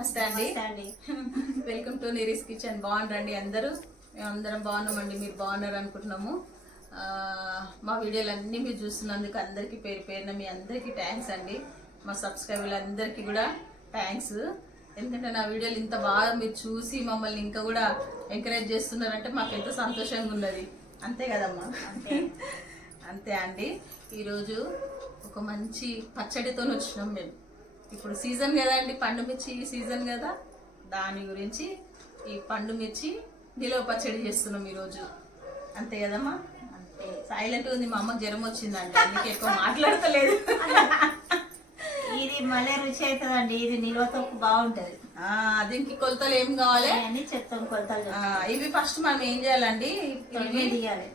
నమస్తే అండి welcome to నీరీస్ kitchen. బాగుండండి అందరూ. మేమందరం బాగున్నామండి, మీరు బాగున్నారు అనుకుంటున్నాము. మా వీడియోలు అన్నీ మీరు చూస్తున్నందుకు అందరికీ పేరు పేరున మీ అందరికీ థ్యాంక్స్ అండి. మా సబ్స్క్రైబర్లు అందరికీ కూడా థ్యాంక్స్. ఎందుకంటే నా వీడియోలు ఇంత బాగా మీరు చూసి మమ్మల్ని ఇంకా కూడా ఎంకరేజ్ చేస్తున్నారంటే మాకు ఎంత సంతోషంగా ఉన్నది. అంతే కదమ్మా? అంతే అండి. ఈరోజు ఒక మంచి పచ్చడితో వచ్చినాం మేము. ఇప్పుడు సీజన్ కదా అండి, పండు మిర్చి సీజన్ కదా, దాని గురించి ఈ పండు మిర్చి నిలవ పచ్చడి చేస్తున్నాం ఈరోజు. అంతే కదమ్మా? అంతే. సైలెంట్ ఉంది, మా అమ్మకి జ్వరం వచ్చిందండి, అందుకే ఎక్కువ మాట్లాడతలేదు. ఇది మళ్ళీ రుచి అవుతుందండి, ఇది నిల్వతో బాగుంటది. దీనికి కొలతలు ఏం కావాలి అని చెప్తాం. కొలతలు ఇవి ఫస్ట్ మనం ఏం చేయాలండి, తీయాలి.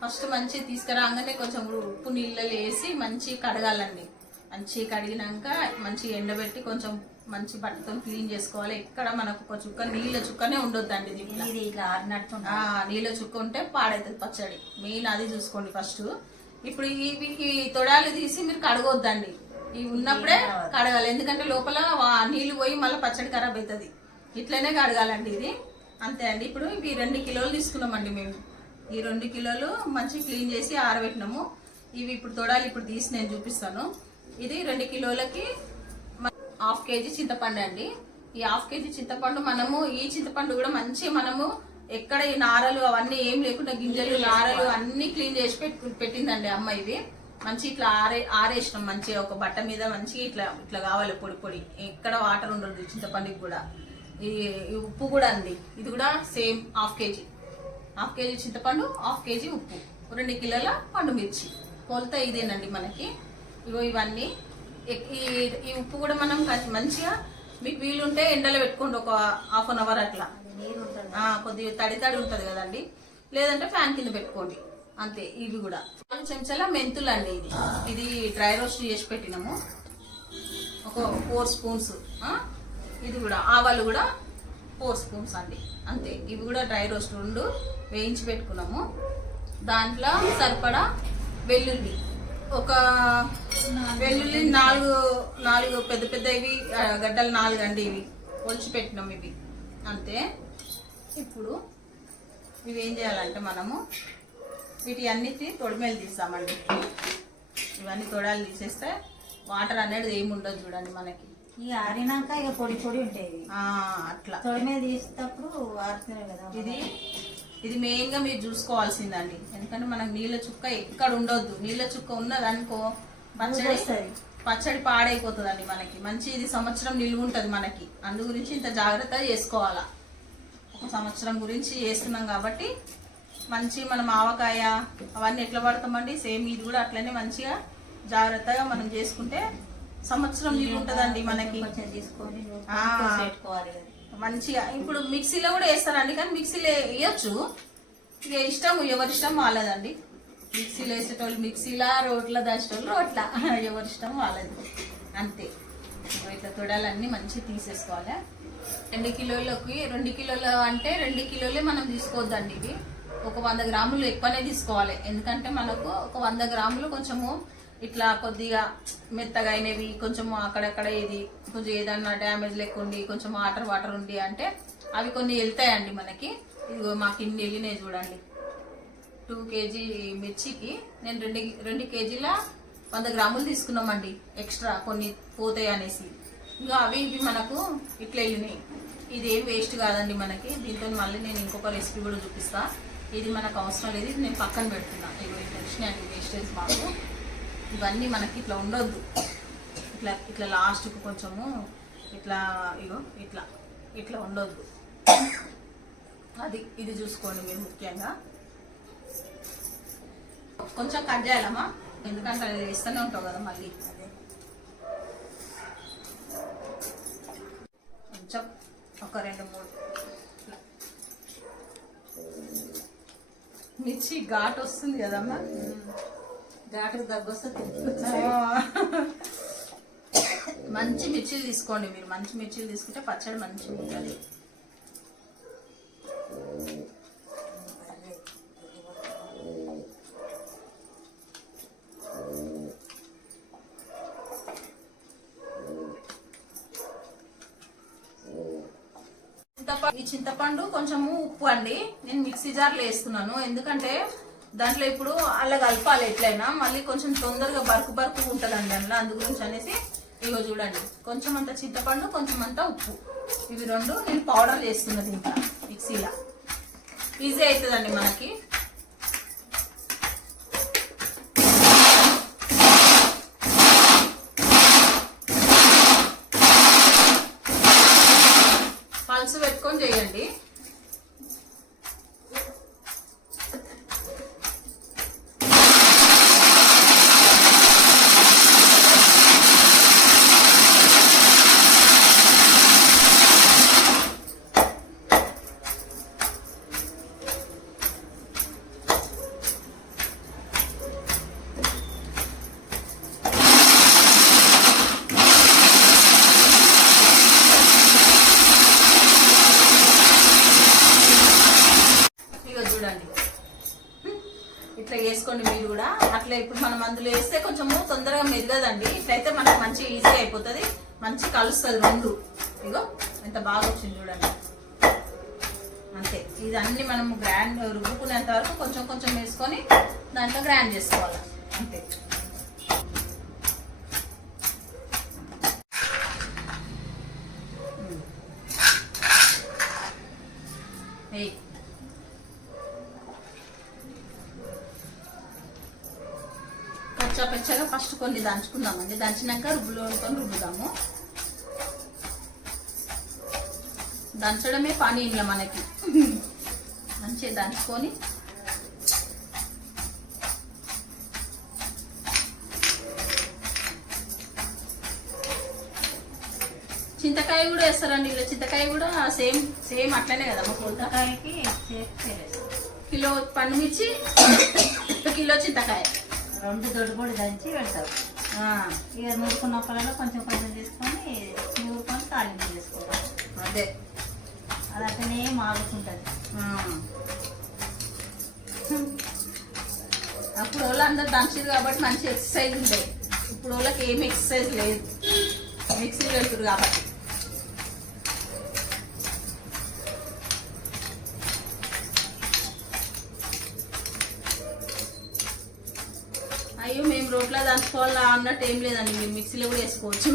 ఫస్ట్ మంచి తీసుకురాగానే కొంచెం ఉప్పు నీళ్ళలో వేసి మంచి కడగాలండి. మంచి కడిగినాక మంచి ఎండబెట్టి కొంచెం మంచి బట్టతో క్లీన్ చేసుకోవాలి. ఎక్కడ మనకు ఒక చుక్క నీళ్ళ చుక్కనే ఉండొద్దండి. ఇది ఇట్లా ఆడినట్టు నీళ్ళ చుక్క ఉంటే పాడవుతుంది పచ్చడి. మెయిన్ అది చూసుకోండి ఫస్ట్. ఇప్పుడు ఈ తొడాలు తీసి మీరు కడగొద్దండి, ఇవి ఉన్నప్పుడే కడగాలి. ఎందుకంటే లోపల నీళ్లు పోయి మళ్ళీ పచ్చడి ఖరాబ్ అవుతుంది. ఇట్లనే కడగాలండి ఇది. అంతే అండి. ఇప్పుడు ఇవి 2 కిలోలు తీసుకున్నామండి మేము. ఈ 2 కిలోలు మంచి క్లీన్ చేసి ఆరబెట్టినాము. ఇవి ఇప్పుడు తొడాలు ఇప్పుడు తీసి నేను చూపిస్తాను. ఇది 2 కిలోలకి 1/2 కేజీ చింతపండు అండి. ఈ 1/2 కేజీ చింతపండు మనము ఈ చింతపండు కూడా మంచి మనము ఎక్కడ ఈ నారలు అవన్నీ ఏం లేకుండా గింజలు నారలు అన్ని క్లీన్ చేసి పెట్టిందండి అమ్మ. ఇవి మంచి ఇట్లా ఆరేసినాం మంచిగా ఒక బట్ట మీద. మంచిగా ఇట్లా ఇట్లా కావాలి పొడి పొడి, ఎక్కడ వాటర్ ఉండదు చింతపండుకి కూడా. ఈ ఉప్పు కూడా అండి, ఇది కూడా సేమ్ 1/2 కేజీ. 1/2 కేజీ చింతపండు, 1/2 కేజీ ఉప్పు, 2 కిలోల పండు మిర్చి. కొలత ఇదేనండి మనకి. ఇగో ఇవన్నీ. ఈ ఉప్పు కూడా మనం మంచిగా మీకు వీలుంటే ఎండలో పెట్టుకోండి, ఒక 1/2 అవర్ అట్లా. కొద్దిగా తడి తడి ఉంటుంది కదండి, లేదంటే ఫ్యాన్ కింద పెట్టుకోండి అంతే. ఇవి కూడా 4 చెంచాల మెంతులు అండి. ఇది డ్రై రోస్ట్ చేసి పెట్టినాము, ఒక 4 స్పూన్స్. ఇది కూడా ఆవాలు కూడా 4 స్పూన్స్ అండి, అంతే. ఇవి కూడా డ్రై రోస్ట్ 2 వేయించి పెట్టుకున్నాము. దాంట్లో సరిపడా వెల్లుల్లి, ఒక వెల్లుల్లి 4 పెద్ద పెద్ద ఇవి గడ్డలు 4 అండి. ఇవి ఒలిచి పెట్టినాం ఇవి, అంతే. ఇప్పుడు ఇవి ఏం చేయాలంటే మనము వీటి అన్నిటి తొడిమేలు తీస్తామండి. ఇవన్నీ తొడాలు తీసేస్తే వాటర్ అనేది ఏమి ఉండదు చూడండి మనకి. ఇక ఆరినాక ఇక పొడి పొడి ఉంటాయి అట్లా. తొడిమే తీసేటప్పుడు ఆరుతున్నాయి కదా. ఇది మెయిన్ గా మీరు చూసుకోవాల్సిందండి. ఎందుకంటే మనకు నీళ్ళ చుక్క ఎక్కడ ఉండొద్దు. నీళ్ళ చుక్క ఉన్నదనుకో పచ్చడి పాడైపోతుందండి మనకి. మంచి ఇది సంవత్సరం నిలువ ఉంటది మనకి. అందు గురించి ఇంత జాగ్రత్త చేసుకోవాలా. ఒక సంవత్సరం గురించి చేస్తున్నాం కాబట్టి మంచి మనం ఆవకాయ అవన్నీ ఎట్లా పడతామండి, సేమ్ ఇది కూడా అట్లనే మంచిగా జాగ్రత్తగా మనం చేసుకుంటే సంవత్సరం నిలువ ఉంటదండి మనకి. తీసుకొని మంచిగా ఇప్పుడు మిక్సీలో కూడా వేస్తారండి, కానీ మిక్సీలో వేయచ్చు. ఇక ఇష్టం, ఎవరిష్టం వాళ్ళదండి. మిక్సీలో వేసేటోళ్ళు మిక్సీలా, రోట్ల దాచేటోళ్ళు రోట్ల, ఎవరిష్టం వాళ్ళది అంతే. ఇట్లా తొడాలన్నీ మంచిగా తీసేసుకోవాలి. 2 కిలోలకి 2 కిలోలు అంటే 2 కిలోలే మనం తీసుకోవద్దండి. ఇవి ఒక 100 గ్రాములు ఎక్కువనే తీసుకోవాలి. ఎందుకంటే మనకు ఒక 100 గ్రాములు కొంచెము ఇట్లా కొద్దిగా మెత్తగా అయినవి, కొంచెము అక్కడక్కడ ఇది కొంచెం ఏదన్నా డ్యామేజ్ లేకుండి, కొంచెం వాటర్ ఉండి అంటే అవి కొన్ని వెళ్తాయండి మనకి. ఇది మాకు ఇన్ని వెళ్ళినాయి చూడండి. 2 కేజీ మిర్చికి నేను 2 కేజీల 100 గ్రాములు తీసుకున్నామండి. ఎక్స్ట్రా కొన్ని పోతాయి అనేసి ఇంకా అవి ఇవి మనకు ఇట్లా వెళ్ళినాయి. ఇది ఏం వేస్ట్ కాదండి మనకి. దీంతో మళ్ళీ నేను ఇంకొక రెసిపీ కూడా చూపిస్తా. ఇది మనకు అవసరం లేదు, ఇది నేను పక్కన పెడుతున్నా. ఇవి తెలిసినాయండి వేస్టేజ్ మాకు. ఇవన్నీ మనకి ఇట్లా ఉండొద్దు. ఇట్లా ఇట్లా లాస్ట్కు కొంచెము ఇట్లా ఇగో ఇట్లా ఇట్లా ఉండొద్దు. ఇది చూసుకోండి మీరు ముఖ్యంగా. కొంచెం కట్ చేయాలమ్మా, ఎందుకంటే అది వేస్తూనే ఉంటావు కదా మళ్ళీ. కొంచెం ఒక 2-3 మిర్చి ఘాటు వస్తుంది కదమ్మా. ఘాటుకు దగ్గొస్తుంది. మంచి మిర్చీలు తీసుకోండి మీరు. మంచి మిర్చీలు తీసుకుంటే పచ్చడి మంచిగా ఉంటుంది. ఈ చింతపండు కొంచెము ఉప్పు అండి నేను మిక్సీ జార్లో వేస్తున్నాను, ఎందుకంటే దాంట్లో ఇప్పుడు అలా కలపాలి ఎట్లయినా, మళ్ళీ కొంచెం తొందరగా బరుకు బరుకు ఉంటుందండి దాంట్లో, అందు గురించి అనేసి ఇగో చూడండి కొంచెం అంత చింతపండు కొంచెం అంత ఉప్పు ఇవి రెండు నేను పౌడర్ చేస్తున్నది ఇంకా మిక్సీలో, ఈజీ అవుతుందండి మనకి. పల్సు పెట్టుకొని చేయండి. ఇట్లా వేసుకోండి మీరు కూడా. అట్లా ఇప్పుడు మనం అందులో వేస్తే కొంచెము తొందరగా మెదగదండి, ఇట్లయితే మనకు మంచి ఈజీ అయిపోతుంది, మంచి కలుస్తుంది రెండు. ఇగో ఎంత బాగా వచ్చింది చూడండి. అంతే, ఇదన్నీ మనం గ్రైండ్ రుబ్బుకునేంత వరకు కొంచెం కొంచెం వేసుకొని దాంట్లో గ్రైండ్ చేసుకోవాలి అంతే. పెచ్చగా ఫస్ట్ కొన్ని దంచుకుందామండి, దంచినాక రుబ్బుదాము. దంచడమే పని ఇలా మనకి, మంచిగా దంచుకొని చింతకాయ కూడా వేస్తారండి ఇలా, చింతకాయ కూడా సేమ్ సేమ్ అట్లనే కదా చింతకాయకి కిలో పండుమిర్చి కిలో చింతకాయ రెండు దొడ్డు పొడి దంచి పెడతారు. ఇక నూరుకున్నప్పుడల్లా కొంచెం కొంచెం తీసుకొని నూరుకొని తాలింపు చేసుకోవాలి. అదే అది అట్లనే మాగుతుంటుంది. అప్పుడు వాళ్ళు అందరు దంచారు కాబట్టి మంచి ఎక్సర్సైజ్ ఉంటాయి, ఇప్పుడు వాళ్ళకి ఏమి ఎక్సర్సైజ్ లేదు, మిక్సీ పెడుతురు కాబట్టి. అయ్యో మేము రోట్లో దంచుకోవాలా అన్నట్టు ఏం లేదండి, మీరు మిక్సీలో కూడా వేసుకోవచ్చు.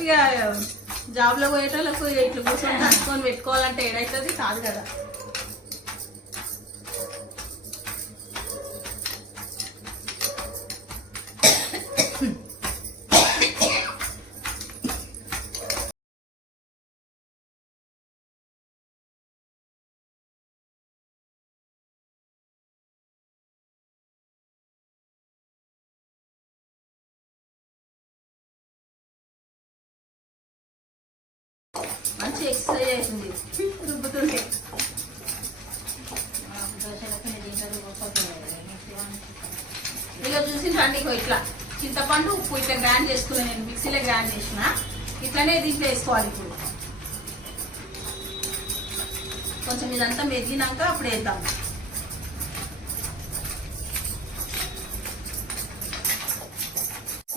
ఇక జాబ్ లో పోయేటోళ్ళకు ఇట్లా కూర్చొని దంచుకొని పెట్టుకోవాలంటే ఏదైతుంది కాదు కదా. మంచి ఎక్సర్సైజ్ అవుతుంది రుబ్బుతుంటే. ఇలా చూసిందండి, ఇగో ఇట్లా చింతపండు ఉప్పు ఇట్లా గ్రైండ్ చేసుకున్నాను నేను, మిక్సీలో గ్రైండ్ చేసిన, ఇట్లానే దీంట్లో వేసుకోవాలి. ఇప్పుడు కొంచెం ఇదంతా మెదిగినాక అప్పుడు వేద్దాం.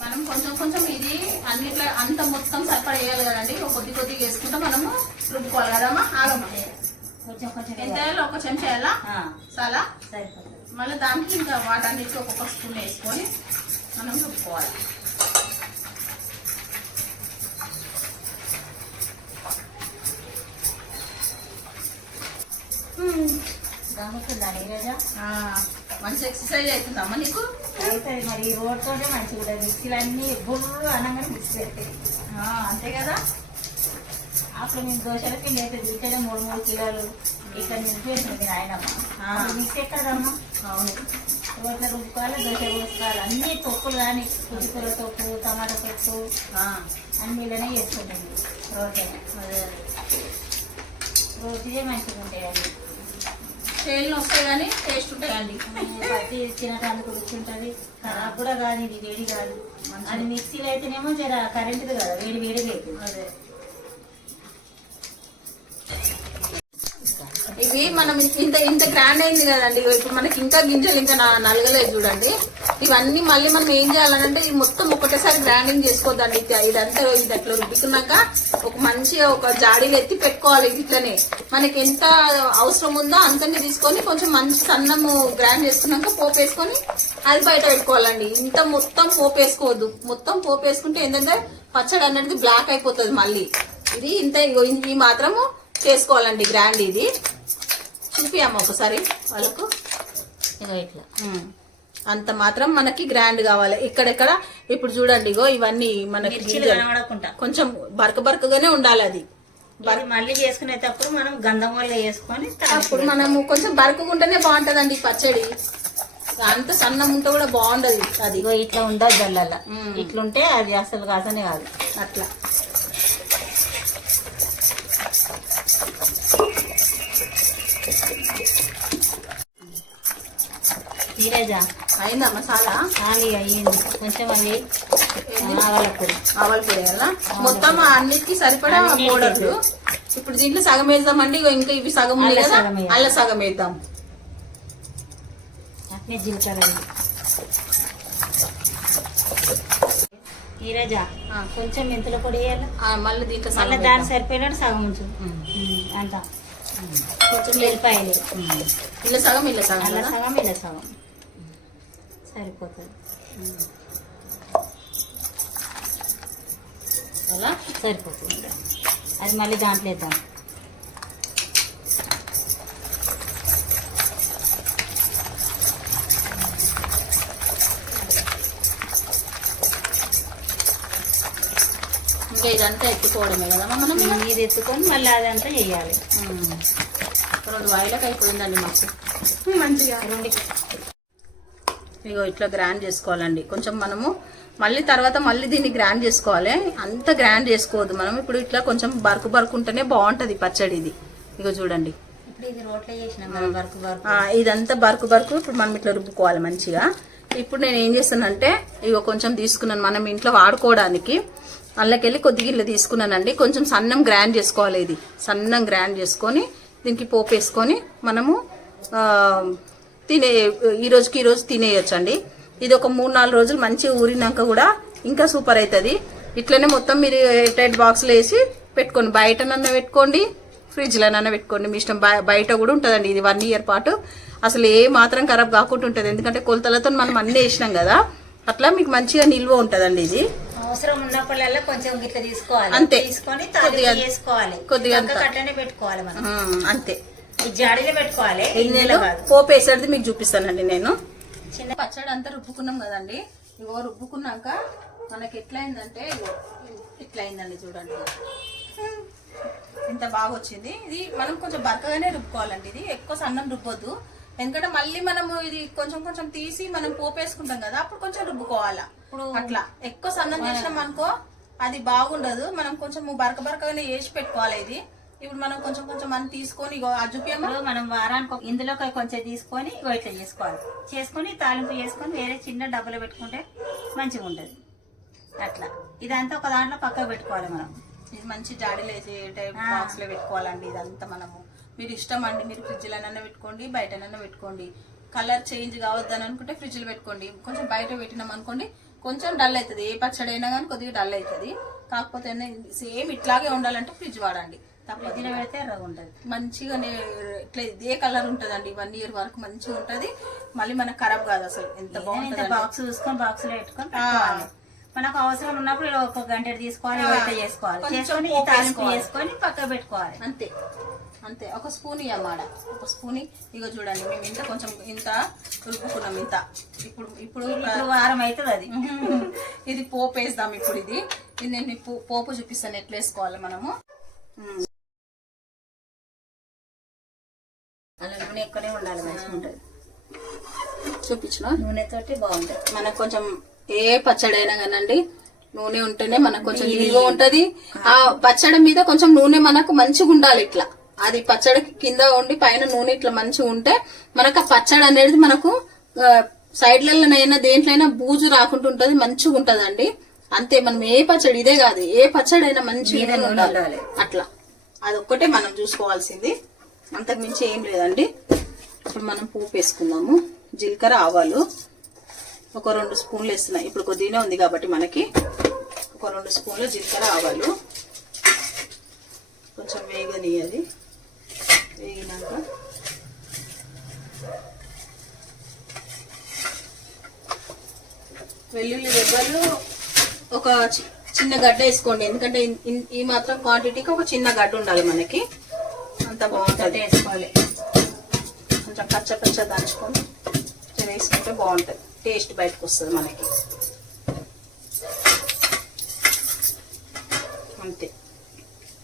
మనం కొంచెం కొంచెం ఇది అన్నిట్లో అంత మొత్తం సరిపడా వేయాలి కదండి, కొద్ది కొద్దిగా వేసుకుంటా మనము రుబ్బుకోవాలి కదమ్మా. ఆగమ్మా కొంచెం కొంచెం ఎంత వేయాలో ఒక చెంచా వేయాలా చాలా సరిపోతుంది. మళ్ళీ దానికి ఇంకా వాటన్నిటికీ ఒక్కొక్క స్పూన్ వేసుకొని మనం రుబ్బుకోవాలి. మంచి ఎక్సర్సైజ్ అవుతుందమ్మా నీకు. అయితే మరి రోడ్తోనే మంచిగా ఉంటుంది, మిక్సీలు అన్నీ బుర్రు అనగానే మిక్సీ పెట్టాయి. అంతే కదా. అప్పుడు మేము దోశలకి లేదు దీంట్లోనే 3 కిలోలు ఇక్కడ నుంచి వేసింది ఆయనమ్మ. మిక్సీ ఎక్కడమ్మా. అవును, రోడ్ల రుబ్బుకోవాలి, దోశ పోసుకోవాలి, అన్ని తొక్కులు కానీ పుట్టుకూర తొక్కు టమాటా తొక్కు అన్ని ఇలానే చేసుకుంటుంది రోటీ. అదే రోటీయే మంచిగా ఉంటాయండి, చేళ్ళు వస్తాయి కానీ టేస్ట్ ఉంటాయండి. పత్తి తినడానికి రుచుంటుంది, ఖరాబ్ కూడా కాదు, ఇది వేడి కాదు. అది మిక్సీలో అయితేనేమో జర కరెంటుది కదా, వేడి వేడిగా అవుతుంది. అదే ఇవి మనం ఇంత ఇంత గ్రాండ్ అయింది కదండి, ఇప్పుడు మనకి ఇంకా గింజలు ఇంకా నలగలేదు చూడండి. ఇవన్నీ మళ్ళీ మనం ఏం చేయాలంటే ఇది మొత్తం ఒకటేసారి గ్రైండింగ్ చేసుకోవద్దండి. ఇదంతా ఇది అట్లా రుబ్బుకున్నాక ఒక మంచిగా ఒక జాడీలు ఎత్తి పెట్టుకోవాలి. ఇట్లనే మనకి ఎంత అవసరం ఉందో అంతని తీసుకొని కొంచెం మంచి సన్నము గ్రైండ్ చేసుకున్నాక పోపు వేసుకొని అది బయట పెట్టుకోవాలండి. ఇంత మొత్తం పోపు వేసుకోవద్దు. మొత్తం పోపు వేసుకుంటే ఏంటంటే పచ్చడి అనేది బ్లాక్ అయిపోతుంది మళ్ళీ. ఇది ఇంత ఈ మాత్రము చేసుకోవాలండి గ్రైండ్. ఇది చూపియమ్మ ఒకసారి వాళ్ళకు. ఇగో ఇట్లా అంత మాత్రం మనకి గ్రాండ్ కావాలి. ఇక్కడెక్కడ ఇప్పుడు చూడండి ఇగో ఇవన్నీ మనకి కనబడకుండా కొంచెం బరకగానే ఉండాలి. అది మళ్ళీ చేసుకునేటప్పుడు మనం గంధం వల్ల వేసుకొని అప్పుడు మనము కొంచెం బరకగుంటేనే బాగుంటదండి పచ్చడి. అంత సన్నం ఉంటే కూడా బాగుండదు. అది ఇగో ఇట్లా ఉండదు జల్లల. ఇట్లుంటే అది అసలు కాసనే కాదు. అట్లా నీరజా అయిందా మసాలా? అయ్యింది. కొంచెం అది ఆవాల పొడి వేయాలా? మొత్తం అన్నిటికీ సరిపడా పౌడర్లు. ఇప్పుడు దీంట్లో సగం వేద్దామండి. ఇంకా ఇవి సగం ఉన్నాయి కదా, అల్ల సగం వేద్దాం. అట్నే జీలకర్ర. నీరజా కొంచెం మెంతుల పొడి వేయాలి. మళ్ళీ దీంట్లో మళ్ళీ దాన్ని సరిపోయినట్టు సగం ఉంచు. అంత కొంచెం వెల్లిపాయలు ఇలా సగం ఇలా సగం అల్ల సగం ఇలా సగం సరిపోతుంది. అలా సరిపోతుంది. అది మళ్ళీ దాంట్లో వేద్దాం. ఇంకా ఇదంతా ఎత్తుకోవడమే కదా మనం. ఇది ఎత్తుకొని మళ్ళీ అదంతా చేయాలి. 2 వాయిలకు అయిపోయిందండి మాకు మంచిగా. ఇగో ఇట్లా గ్రైండ్ చేసుకోవాలండి. కొంచెం మనము మళ్ళీ తర్వాత మళ్ళీ దీన్ని గ్రైండ్ చేసుకోవాలి. అంత గ్రైండ్ చేసుకోవద్దు మనం. ఇప్పుడు ఇట్లా కొంచెం బరుకు ఉంటేనే బాగుంటది పచ్చడి. ఇది ఇగో చూడండి. ఇది రోట్లో చేసిన ఇదంతా బరుకు ఇప్పుడు మనం ఇట్లా రుబ్బుకోవాలి మంచిగా. ఇప్పుడు నేను ఏం చేస్తానంటే ఇగో కొంచెం తీసుకున్నాను మనం ఇంట్లో వాడుకోవడానికి. అందులోకెళ్ళి కొద్దిగా ఇట్లా తీసుకున్నానండి. కొంచెం సన్నం గ్రైండ్ చేసుకోవాలి. ఇది సన్నం గ్రైండ్ చేసుకొని దీనికి పోపు వేసుకొని మనము ఈ రోజు తినేయొచ్చండి. ఇది ఒక 3-4 రోజులు మంచిగా ఊరినాక కూడా ఇంకా సూపర్ అవుతుంది. ఇట్లనే మొత్తం మీరు ఎయిట్ బాక్స్లో వేసి పెట్టుకోండి. బయటనన్నా పెట్టుకోండి, ఫ్రిడ్జ్లోనన్నా పెట్టుకోండి, మీ ఇష్టం. బయట కూడా ఉంటుందండి ఇది 1 ఇయర్ పాటు. అసలు ఏ మాత్రం ఖరాబ్ కాకుండా ఉంటుంది. ఎందుకంటే కొలతలతో మనం అన్నీ వేసినాం కదా, అట్లా మీకు మంచిగా నిల్వ ఉంటుందండి. ఇది అవసరం ఉన్నప్పుడల్లా కొంచెం గిట్ల తీసుకోవాలి. అంతే. తీసుకొని కొద్దిగా చేసుకోవాలి. కొద్దిగా అట్లనే పెట్టుకోవాలి మనం. అంతే. ఈ జాడీలో పెట్టుకోవాలి. పోపు వేసేది మీకు చూపిస్తానండి నేను. చిన్న పచ్చడి అంతా రుబ్బుకున్నాం కదండి. ఇగో రుబ్బుకున్నాక మనకి ఎట్లా అయిందంటే ఇట్లా అయిందండి చూడండి. ఇంత బాగా వచ్చింది. ఇది మనం కొంచెం బరకగానే రుబ్బుకోవాలండి. ఇది ఎక్కువ సన్నం రుబ్బొద్దు. ఎందుకంటే మళ్ళీ మనము ఇది కొంచెం తీసి మనం పోపు వేసుకుంటాం కదా, అప్పుడు కొంచెం రుబ్బుకోవాలా. అట్లా ఎక్కువ సన్నం చేసినాం అనుకో అది బాగుండదు. మనం కొంచెం బరకగానే వేసి పెట్టుకోవాలి. ఇది ఇప్పుడు మనం కొంచెం అని తీసుకొని అజుపియమ్మ మనం వారానికి ఇందులో కొంచెం తీసుకొని ఇట్లా చేసుకొని తాలింపు చేసుకొని వేరే చిన్న డబ్బులో పెట్టుకుంటే మంచిగా ఉంటుంది. అట్లా ఇదంతా ఒక దాంట్లో పక్కకు పెట్టుకోవాలి మనం. ఇది మంచి జాడీలో బాక్స్ లో పెట్టుకోవాలండి. ఇదంతా మనము మీరు ఇష్టం అండి. మీరు ఫ్రిడ్జ్లోనన్నా పెట్టుకోండి, బయటనన్నా పెట్టుకోండి. కలర్ చేంజ్ కావద్దని అనుకుంటే ఫ్రిడ్జ్లో పెట్టుకోండి. కొంచెం బయట పెట్టినాం అనుకోండి కొంచెం డల్ అవుతుంది. ఏ పచ్చడి అయినా కానీ కొద్దిగా డల్ అవుతుంది. కాకపోతే సేమ్ ఇట్లాగే ఉండాలంటే ఫ్రిడ్జ్ వాడండి. ఫ్రిడ్జ్లో పెడితే ఎర్రగా ఉంటుంది. మంచిగా ఇట్లా ఇదే కలర్ ఉంటుందండి. 1 ఇయర్ వరకు మంచిగా ఉంటుంది. మళ్ళీ మనకు ఖరాబ్ కాదు అసలు. ఎంత బాగుంటుంది. బాక్స్ చూసుకొని బాక్స్ లో పెట్టుకొని మనకు అవసరం ఉన్నప్పుడు ఇలా 1 గంట తీసుకోవాలి, చేసుకొని పక్కన పెట్టుకోవాలి. అంతే. ఒక స్పూన్ ఇవ్వమాట. ఒక స్పూన్ ఇగో చూడండి. మేము ఇంత కొంచెం ఇంత రుబ్బుకున్నాం. ఇంత ఇప్పుడు వారం అవుతుంది అది. ఇది పోపు వేద్దాం. ఇప్పుడు ఇది నేను పోపు చూపిస్తాను ఎట్లా వేసుకోవాలి మనము. అలా నూనె ఎక్కువనే ఉండాలి, మంచిగా ఉంటుంది. చూపించిన నూనెతోటి బాగుంటుంది. మనకు కొంచెం ఏ పచ్చడి అయినా కానండి నూనె ఉంటేనే మనకు కొంచెం నిల్వ ఉంటది. ఆ పచ్చడి మీద కొంచెం నూనె మనకు మంచిగా ఉండాలి. ఇట్లా అది పచ్చడి కింద ఉండి పైన నూనె ఇట్లా మంచిగా ఉంటే మనకు ఆ పచ్చడి అనేది మనకు సైడ్లలోనైనా దేంట్లైనా బూజు రాకుండా ఉంటది, మంచిగా ఉంటదండి. అంతే. మనం ఏ పచ్చడి ఇదే కాదు, ఏ పచ్చడి అయినా మంచిగా ఉండాలి. అట్లా అదొక్కటే మనం చూసుకోవాల్సింది. అంతకు మించి ఏం లేదండి. ఇప్పుడు మనం పోపు వేసుకుందాము. జీలకర్ర, ఆవాలు ఒక 2 స్పూన్లు వేస్తున్నాయి. ఇప్పుడు కొద్దిగానే ఉంది కాబట్టి మనకి ఒక 2 స్పూన్లు జీలకర్ర, ఆవాలు. చిన్న గడ్డ వేసుకోండి, ఎందుకంటే ఈ మాత్రం క్వాంటిటీకి ఒక చిన్న గడ్డ ఉండాలి మనకి, అంత బాగుంటుంది. వేసుకోవాలి కొంచెం పచ్చ దంచుకొని వేసుకుంటే బాగుంటుంది, టేస్ట్ బయటకు వస్తుంది మనకి. అంతే.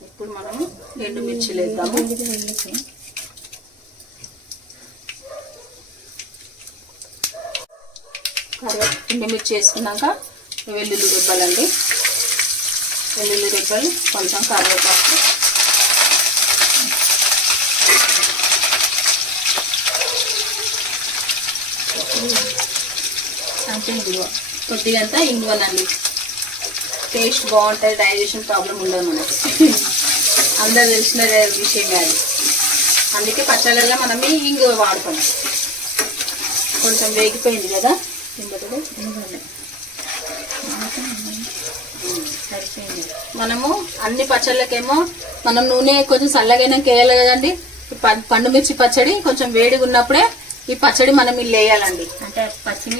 ఇప్పుడు మనము ఎండుమిర్చిలు వేద్దాము. ఎండుమిర్చి వేసుకున్నాక వెల్లుల్లి రెబ్బలండి, వెల్లుల్లి రెబ్బలు, కొంచెం కరివేపాకు, అంతే ఇంగువ, కొద్దిగంతా ఇంగువనండి. టేస్ట్ బాగుంటుంది, డైజెషన్ ప్రాబ్లం ఉండదు మనకి, అందరు తెలిసిన విషయం అది. అందుకే పచ్చళ్ళలో మనం ఇంగువ వాడుతాం. కొంచెం వేగిపోయింది కదా, సరిపోయింది. మనము అన్ని పచ్చళ్ళకేమో మనం నూనె కొంచెం చల్లగైనా వేయాలి కదండి. పండుమిర్చి పచ్చడి కొంచెం వేడిగా ఉన్నప్పుడే ఈ పచ్చడి మనం ఇల్లు వేయాలండి, అంటే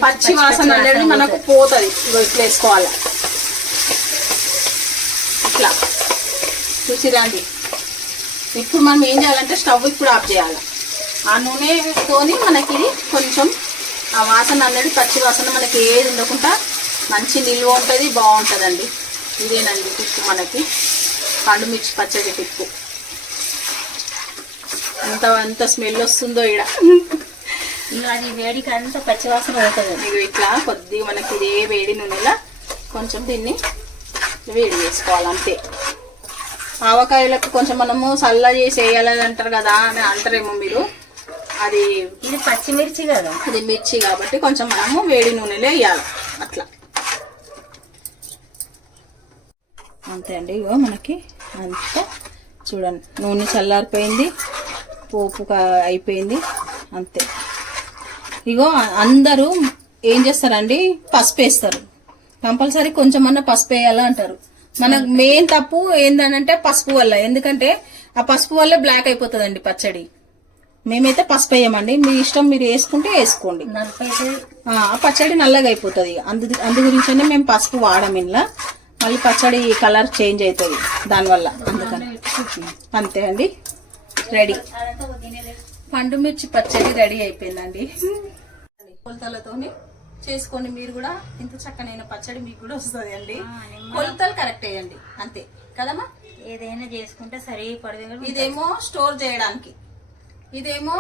పచ్చి వాసన అనేది మనకు పోతుంది. ఇట్లా వేసుకోవాలి, ఇట్లా చూసిరండి. ఇప్పుడు మనం ఏం చేయాలంటే స్టవ్ ఇప్పుడు ఆఫ్ చేయాలి. ఆ నూనెతోని మనకి ఇది కొంచెం ఆ వాసన అనేది, పచ్చి వాసన మనకి ఏది ఉండకుండా మంచి నిల్వ ఉంటుంది, బాగుంటుందండి. ఇదేనండి టిప్పు మనకి, పండుమిర్చి పచ్చడి టిప్పు. ఎంత స్మెల్ వస్తుందో ఇక్కడ. అది వేడికి అంతా పచ్చివాసన అవుతుంది. ఇది ఇట్లా కొద్దిగా మనకి ఇదే వేడి నూనెలా కొంచెం దీన్ని వేడి చేసుకోవాలి అంతే. ఆవకాయలకు కొంచెం మనము చల్ల చేసి వేయాలని అంటారు కదా అని అంటారేమో మీరు, అది ఇది పచ్చిమిర్చి కదా, ఇది మిర్చి కాబట్టి కొంచెం మనము వేడి నూనెలో వేయాలి అట్లా. అంతే అండి. ఇగో మనకి అంతా చూడండి, నూనె చల్లారిపోయింది, పోపు అయిపోయింది, అంతే. ఇగో అందరూ ఏం చేస్తారండి, పసుపు వేస్తారు. కంపల్సరీ కొంచెం అన్న పసుపు వేయాలా అంటారు. మనకు మెయిన్ తప్పు ఏందనంటే పసుపు వల్ల, ఎందుకంటే ఆ పసుపు వల్ల బ్లాక్ అయిపోతుందండి పచ్చడి. మేమైతే పసుపు వేయమండి, మీ ఇష్టం, మీరు వేసుకుంటే వేసుకోండి. ఆ పచ్చడి నల్లగా అయిపోతుంది. అందు గురించనే మేము పసుపు వాడము. ఇలా మళ్ళీ పచ్చడి కలర్ చేంజ్ అవుతుంది దానివల్ల, అందుకని. అంతే అండి, రెడీ. పండుమిర్చి పచ్చడి రెడీ అయిపోయిందండి. కొలతలతోని చేసుకోండి మీరు కూడా, ఇంత చక్కనైన పచ్చడి మీకు కూడా వస్తుంది అండి. కొలతలు కరెక్ట్ వేయండి అంతే కదమ్మా. ఏదైనా చేసుకుంటే సరిపడదు. ఇదేమో స్టోర్ చేయడానికి, ఇదేమో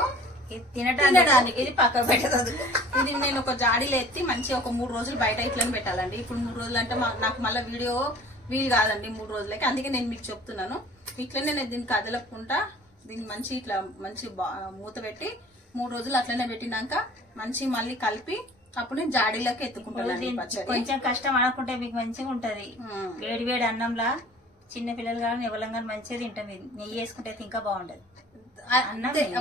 తినడానికి, ఇది పక్కకు పెట్టదు. ఇది నేను ఒక జాడీలో ఎత్తి మంచిగా ఒక 3 రోజులు బయట ఇట్లని పెట్టాలండి. ఇప్పుడు 3 రోజులు అంటే నాకు మళ్ళీ వీడియో వీలు కాదండి 3 రోజులకి, అందుకే నేను మీకు చెప్తున్నాను. ఇట్లనే నేను దీన్ని కదలకుండా దీన్ని మంచి ఇట్లా మంచి మూత పెట్టి 3 రోజులు అట్లనే పెట్టినాక మంచి మళ్ళీ కలిపి అప్పుడు నేను జాడీలోకి ఎత్తుకుంటాను. కొంచెం కష్టం అనుకుంటే మీకు మంచిగా ఉంటది. వేడి వేడి అన్నంలా చిన్న పిల్లలు కానీ ఎవరంగా మంచిగా తింటాం. నెయ్యి వేసుకుంటే ఇంకా బాగుంటది.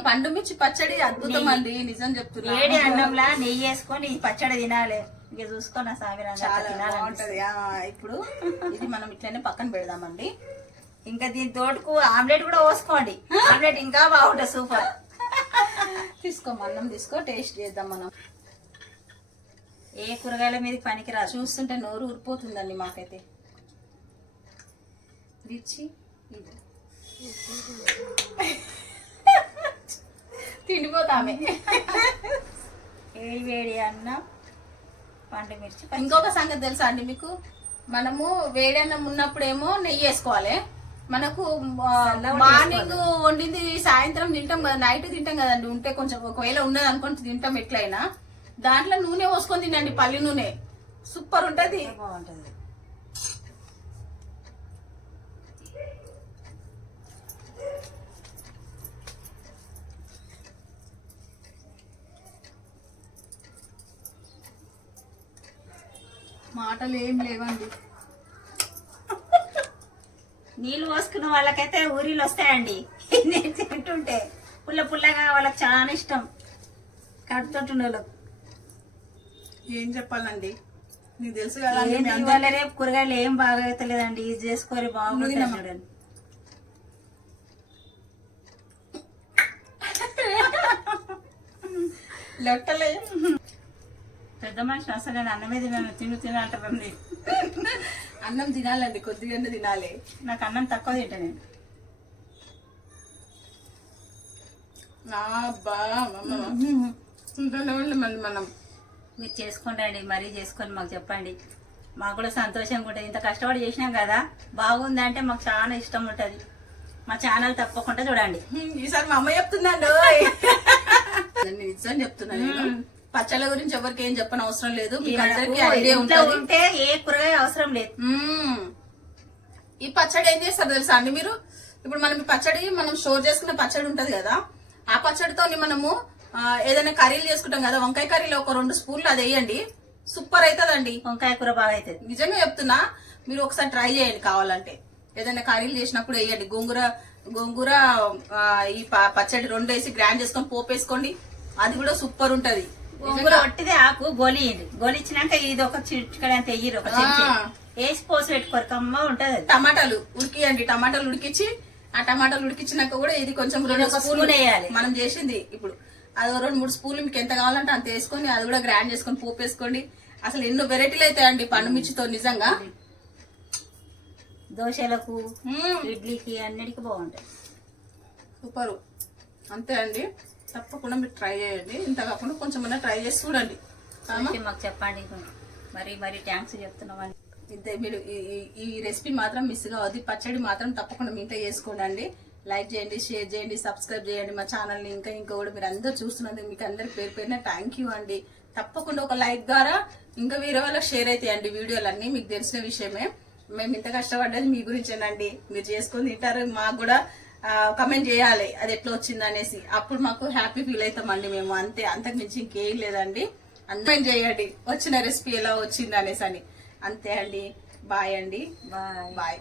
పండుమిర్చి పచ్చడి అద్భుతం అండి, నిజం చెప్తున్నా. వేడి అన్నంలా నెయ్యి వేసుకొని పచ్చడి తినాలి. ఇక చూసుకొని చాలా బాగుంటది. ఇప్పుడు ఇది మనం ఇట్లనే పక్కన పెడదామండి. ఇంకా దీని తోటకు ఆమ్లెట్ కూడా పోసుకోండి, ఆమ్లెట్ ఇంకా బాగుంటుంది, సూపర్. తీసుకో అన్నం తీసుకో, టేస్ట్ చేద్దాం మనం. ఏ కూరగాయల మీద పనికిరాదు, చూస్తుంటే నోరు ఊరిపోతుందండి మాకైతే. రిచి తిండిపోతామే. వేడి వేడి అన్నం, పండుమిర్చి. ఇంకొక సంగతి తెలుసా అండి మీకు, మనము వేడి అన్నం ఉన్నప్పుడేమో నెయ్యి వేసుకోవాలి. మనకు మార్నింగ్ వండింది సాయంత్రం తింటాం కదా, నైట్ తింటాం కదండి. ఉంటే కొంచెం ఒకవేళ ఉన్నది అనుకోని తింటాం ఎట్లయినా, దాంట్లో నూనె పోసుకొని తినండి, పల్లి నూనె, సూపర్ ఉంటది, బాగుంటది. మాటలు ఏం లేవండి. నీళ్ళు పోసుకున్న వాళ్ళకైతే ఊరిలు వస్తాయండి. నేను తింటుంటే పుల్లగా వాళ్ళకి చాలా ఇష్టం. కడుతుంటుండే వాళ్ళకు ఏం చెప్పాలండి, నీకు తెలుసు కదా. ఇవాళ రేపు కూరగాయలు ఏం బాగా అవుతలేదండి, ఇది చేసుకోరి బాగుంది. చూడండి, లొట్టలే పెద్ద మనిషి అసలు నేను అన్నమే తిన్నాను, తినంటారండి. అన్నం తినాలండి, కొద్దిగా తినాలి. నాకు అన్నం తక్కువ తింటా నేను. అబ్బా మళ్ళీ మనం మీరు చేసుకోండి, మరీ చేసుకొని మాకు చెప్పండి. మాకు కూడా సంతోషంగా ఉంటుంది. ఇంత కష్టపడి చేసినాం కదా, బాగుందంటే మాకు చాలా ఇష్టం ఉంటుంది. మా ఛానల్ తప్పకుండా చూడండి. ఈసారి మా అమ్మ చెప్తుందండి. నిజం చెప్తున్నా, నేను పచ్చళ్ళ గురించి ఎవరికి ఏం చెప్పని అవసరం లేదు. మీకు అందరికీ ఐడియా ఉంటే ఏ కూరగాయ అవసరం లేదు. ఈ పచ్చడి ఏం చేస్తారు తెలుసా అండి మీరు? ఇప్పుడు మనం ఈ పచ్చడి మనం స్టోర్ చేసుకున్న పచ్చడి ఉంటది కదా, ఆ పచ్చడితో మనము ఏదైనా కర్రీలు చేసుకుంటాం కదా, వంకాయ కర్రీలో ఒక 2 స్పూన్లు అది వేయండి, సూపర్ అవుతుందండి. వంకాయ కూర బాగా అవుతుంది. నిజంగా చెప్తున్నా, మీరు ఒకసారి ట్రై చేయండి. కావాలంటే ఏదైనా కర్రీలు చేసినప్పుడు వేయండి. గోంగూర ఈ పచ్చడి 2 వేసి గ్రైండ్ చేసుకొని పోపు వేసుకోండి, అది కూడా సూపర్ ఉంటది. గోంగూర ఒట్టిదే ఆకు గోలియండి, గోలిచ్చినాక ఇది ఒక చిటికడంత వెయ్యి, ఒక చెంచా వేసి పోసి పెట్టుకోరు, కమ్మ ఉంటది. టమాటాలు ఉడికియండి, టమాటాలు ఉడికించి ఆ టమాటాలు ఉడికించినాక కూడా ఇది కొంచెం 2 స్పూన్లు వేయాలి. మనం చేసింది ఇప్పుడు అది 2-3 స్పూన్లు మీకు ఎంత కావాలంటే అంత వేసుకొని అది కూడా గ్రైండ్ చేసుకొని పోపు వేసుకోండి. అసలు ఎన్నో వెరైటీలు అవుతాయండి పండు మిర్చితో. నిజంగా దోశలకు, ఇడ్లీకి అన్నిటికీ బాగుంటాయి. సూపరు. అంతే అండి, తప్పకుండా మీరు ట్రై చేయండి. ఇంత కాకుండా కొంచెం ట్రై చేసి చూడండి. మాకు చెప్పండి. మరి థ్యాంక్స్ చెప్తున్నామండి. ఇంతే, మీరు ఈ రెసిపీ మాత్రం మిస్ కావద్దు. పచ్చడి మాత్రం తప్పకుండా మీ ఇంట్లో చేసుకోండి. లైక్ చేయండి, షేర్ చేయండి, సబ్స్క్రైబ్ చేయండి మా ఛానల్ని. ఇంకా కూడా మీరు అందరూ చూస్తున్నందుకు మీకు అందరికి పేరు పేరున థ్యాంక్ యూ అండి. తప్పకుండా ఒక లైక్ ద్వారా ఇంకా వేరే వాళ్ళకి షేర్ అవుతాయండి వీడియోలన్నీ. మీకు తెలిసిన విషయమే, మేము ఇంత కష్టపడ్డది మీ గురించేనండి. మీరు చేసుకొని తింటారు, మాకు కూడా కమెంట్ చేయాలి అది ఎట్లా వచ్చింది అనేసి. అప్పుడు మాకు హ్యాపీ ఫీల్ అవుతామండి మేము. అంతే, అంతకు మించి ఇంకేం లేదండి. కమెంట్ చేయండి వచ్చిన రెసిపీ ఎలా వచ్చింది అనేసి అని. అంతే అండి. బాయ్ అండి. బాయ్. బాయ్.